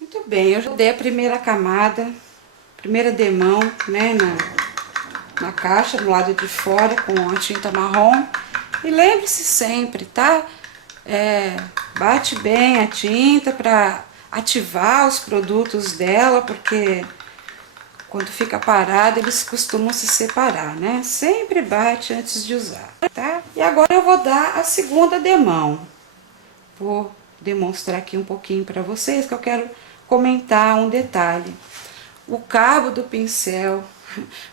Muito bem, eu já dei a primeira camada, primeira demão, né, na caixa, no lado de fora, com a tinta marrom. E lembre-se sempre, tá? Bate bem a tinta para ativar os produtos dela, porque quando fica parado eles costumam se separar, né? Sempre bate antes de usar, tá? E agora eu vou dar a segunda demão. Vou demonstrar aqui um pouquinho para vocês, que eu quero comentar um detalhe. O cabo do pincel,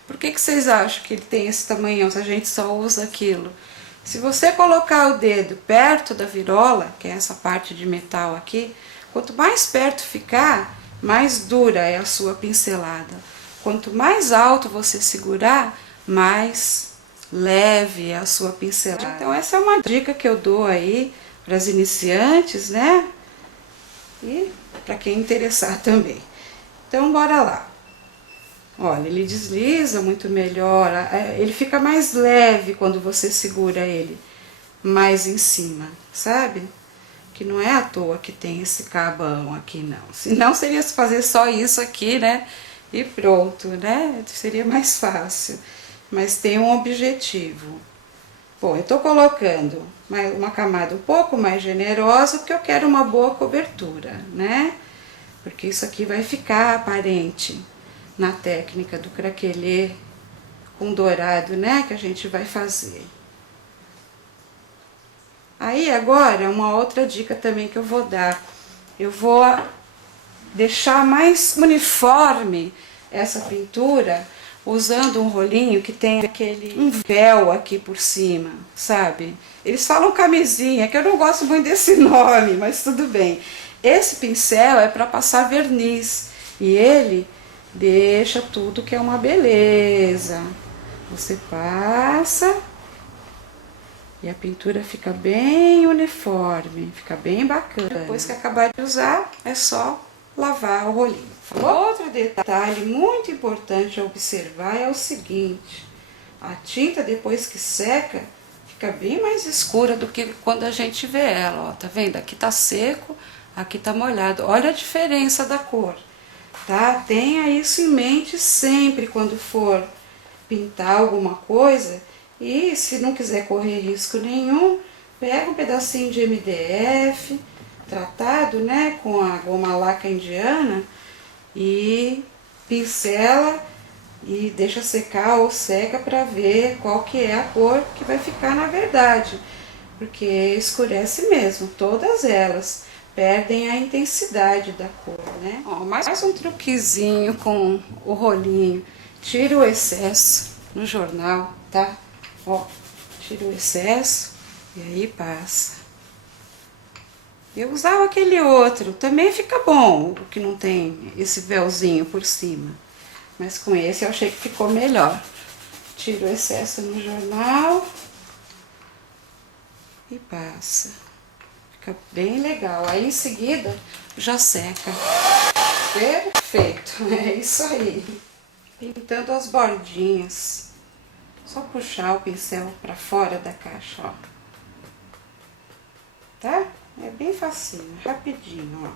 por que vocês acham que ele tem esse tamanho se a gente só usa aquilo? Se você colocar o dedo perto da virola, que é essa parte de metal aqui, quanto mais perto ficar, mais dura é a sua pincelada. Quanto mais alto você segurar, mais leve é a sua pincelada. Então essa é uma dica que eu dou aí para as iniciantes, né? E para quem interessar também. Então bora lá. Olha, ele desliza muito melhor, ele fica mais leve quando você segura ele mais em cima, sabe? Que não é à toa que tem esse cabão aqui, não. Senão seria fazer só isso aqui, né? E pronto, né? Seria mais fácil. Mas tem um objetivo. Bom, eu tô colocando uma camada um pouco mais generosa, porque eu quero uma boa cobertura, né? Porque isso aqui vai ficar aparente na técnica do craquelê com dourado, né? Que a gente vai fazer. Aí agora, uma outra dica também que eu vou dar. Eu vou deixar mais uniforme essa pintura usando um rolinho que tem um véu aqui por cima, sabe? Eles falam camisinha, que eu não gosto muito desse nome, mas tudo bem. Esse pincel é para passar verniz e ele deixa tudo que é uma beleza. Você passa e a pintura fica bem uniforme, fica bem bacana. Depois que acabar de usar, é só lavar o rolinho. Outro detalhe muito importante a observar é o seguinte: a tinta, depois que seca, fica bem mais escura do que quando a gente vê ela, ó. Tá vendo? Aqui tá seco, aqui tá molhado. Olha a diferença da cor, tá? Tenha isso em mente sempre quando for pintar alguma coisa. E se não quiser correr risco nenhum, pega um pedacinho de MDF tratado, né, com a goma laca indiana, e pincela e deixa secar ou seca para ver qual que é a cor que vai ficar na verdade, porque escurece mesmo, todas elas perdem a intensidade da cor, né? Ó, mais um truquezinho com o rolinho: tira o excesso no jornal, tá? Ó, tira o excesso e aí passa. Eu usava aquele outro, também fica bom, o que não tem esse véuzinho por cima. Mas com esse eu achei que ficou melhor. Tiro o excesso no jornal e passa. Fica bem legal. Aí em seguida já seca. Perfeito, é isso aí. Pintando as bordinhas. Só puxar o pincel para fora da caixa, ó. Tá? É bem facinho, rapidinho, ó.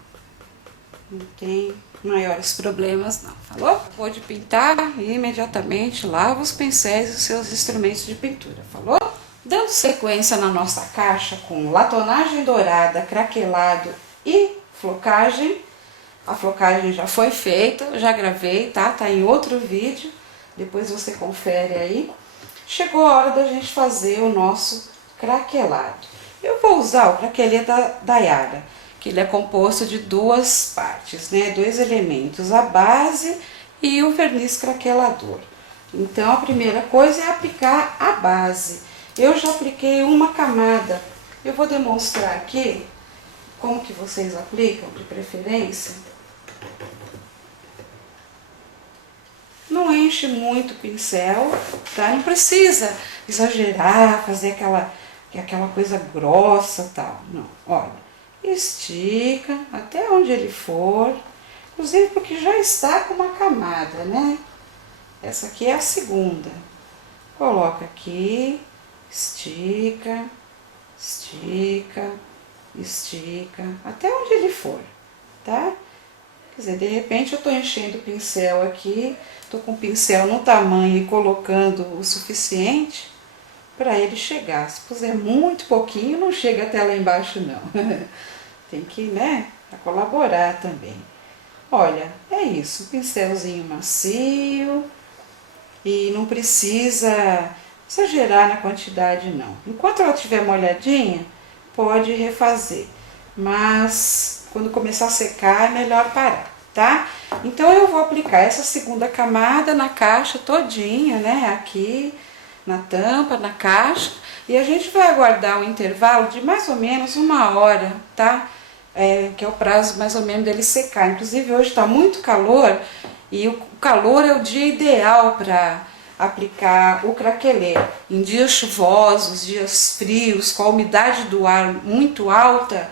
Não tem maiores problemas não, falou? Vou de pintar e imediatamente lava os pincéis e os seus instrumentos de pintura, falou? Dando sequência na nossa caixa com latonagem dourada, craquelado e flocagem. A flocagem já foi feita, já gravei, tá? Tá em outro vídeo, depois você confere aí. Chegou a hora da gente fazer o nosso craquelado. Eu vou usar o craquelê da Dayara, que ele é composto de duas partes, né? Dois elementos, a base e o verniz craquelador. Então a primeira coisa é aplicar a base. Eu já apliquei uma camada. Eu vou demonstrar aqui como que vocês aplicam de preferência. Não enche muito o pincel, tá? Não precisa exagerar, fazer aquela coisa grossa, tal. Não, olha, estica até onde ele for, inclusive porque já está com uma camada, né? Essa aqui é a segunda. Coloca aqui, estica, estica, estica, até onde ele for, tá? Quer dizer, de repente eu tô enchendo o pincel aqui, tô com o pincel no tamanho e colocando o suficiente para ele chegar. Se puser muito pouquinho, não chega até lá embaixo não. Tem que, né, pra colaborar também. Olha, é isso, um pincelzinho macio e não precisa exagerar na quantidade não. Enquanto ela estiver molhadinha, pode refazer, mas quando começar a secar é melhor parar, tá? Então eu vou aplicar essa segunda camada na caixa todinha, né, aqui na tampa, na caixa, e a gente vai aguardar um intervalo de mais ou menos 1 hora, tá? Que é o prazo mais ou menos dele secar. Inclusive hoje está muito calor e o calor é o dia ideal para aplicar o craquelê. Em dias chuvosos, dias frios, com a umidade do ar muito alta,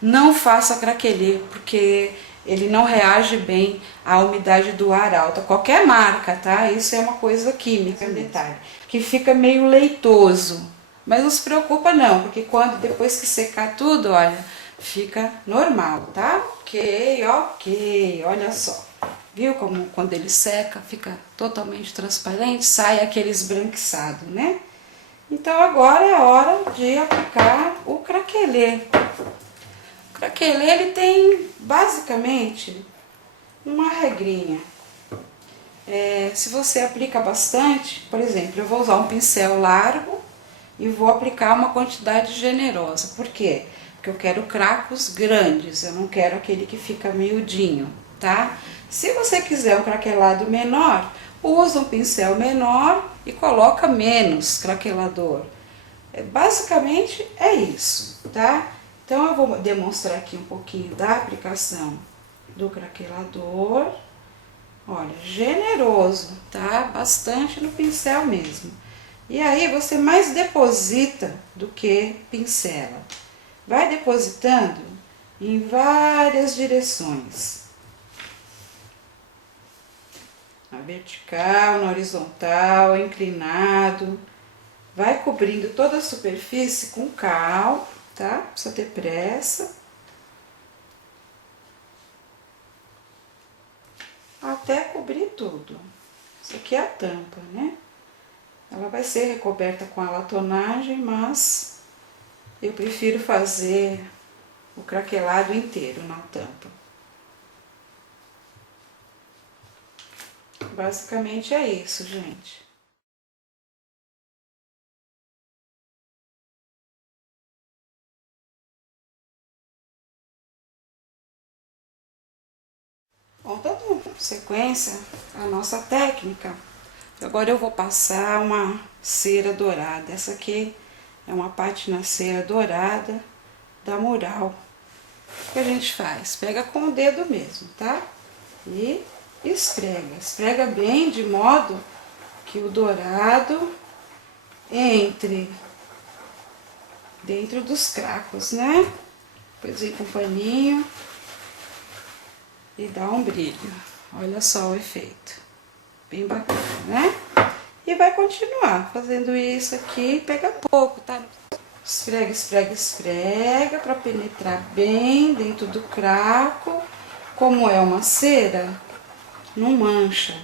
não faça craquelê, porque ele não reage bem à umidade do ar alta. Qualquer marca, tá? Isso é uma coisa química, um detalhe, que fica meio leitoso. Mas não se preocupa não, porque depois que secar tudo, olha, fica normal, tá? Ok, ok, olha só. Viu como quando ele seca fica totalmente transparente, sai aquele esbranquiçado, né? Então agora é a hora de aplicar o craquelê. O craquelê ele tem basicamente uma regrinha. Se você aplica bastante, por exemplo, eu vou usar um pincel largo e vou aplicar uma quantidade generosa. Por quê? Porque eu quero cracos grandes, eu não quero aquele que fica miudinho, tá? Se você quiser um craquelado menor, usa um pincel menor e coloca menos craquelador. Basicamente é isso, tá? Então eu vou demonstrar aqui um pouquinho da aplicação do craquelador. Olha, generoso, tá? Bastante no pincel mesmo. E aí você mais deposita do que pincela. Vai depositando em várias direções. Na vertical, na horizontal, inclinado. Vai cobrindo toda a superfície com calma, tá? Não precisa ter pressa. Até cobrir tudo. Isso aqui é a tampa, né? Ela vai ser recoberta com a latonagem, mas eu prefiro fazer o craquelado inteiro na tampa. Basicamente é isso, gente. Bom, dando sequência à nossa técnica, agora eu vou passar uma cera dourada. Essa aqui é uma pátina cera dourada da Mural. O que a gente faz? Pega com o dedo mesmo, tá? E esfrega bem de modo que o dourado entre dentro dos cracos, né? Depois vem com o paninho e dá um brilho. Olha só o efeito, bem bacana, né? E vai continuar fazendo isso aqui, pega pouco, tá? Esfrega, esfrega, esfrega para penetrar bem dentro do craco. Como é uma cera, não mancha.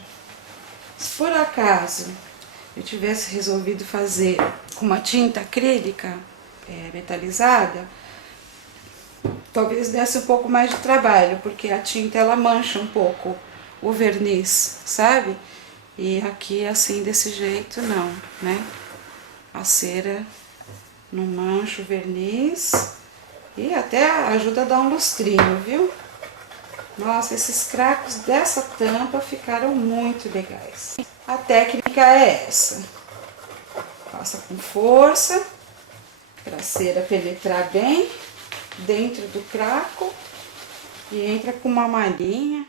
Se por acaso eu tivesse resolvido fazer com uma tinta acrílica metalizada, talvez desse um pouco mais de trabalho, porque a tinta ela mancha um pouco o verniz, sabe? E aqui assim, desse jeito, não, né? A cera não mancha o verniz e até ajuda a dar um lustrinho, viu? Nossa, esses cracos dessa tampa ficaram muito legais. A técnica é essa. Passa com força, para a cera penetrar bem dentro do craco. E entra com uma malhinha.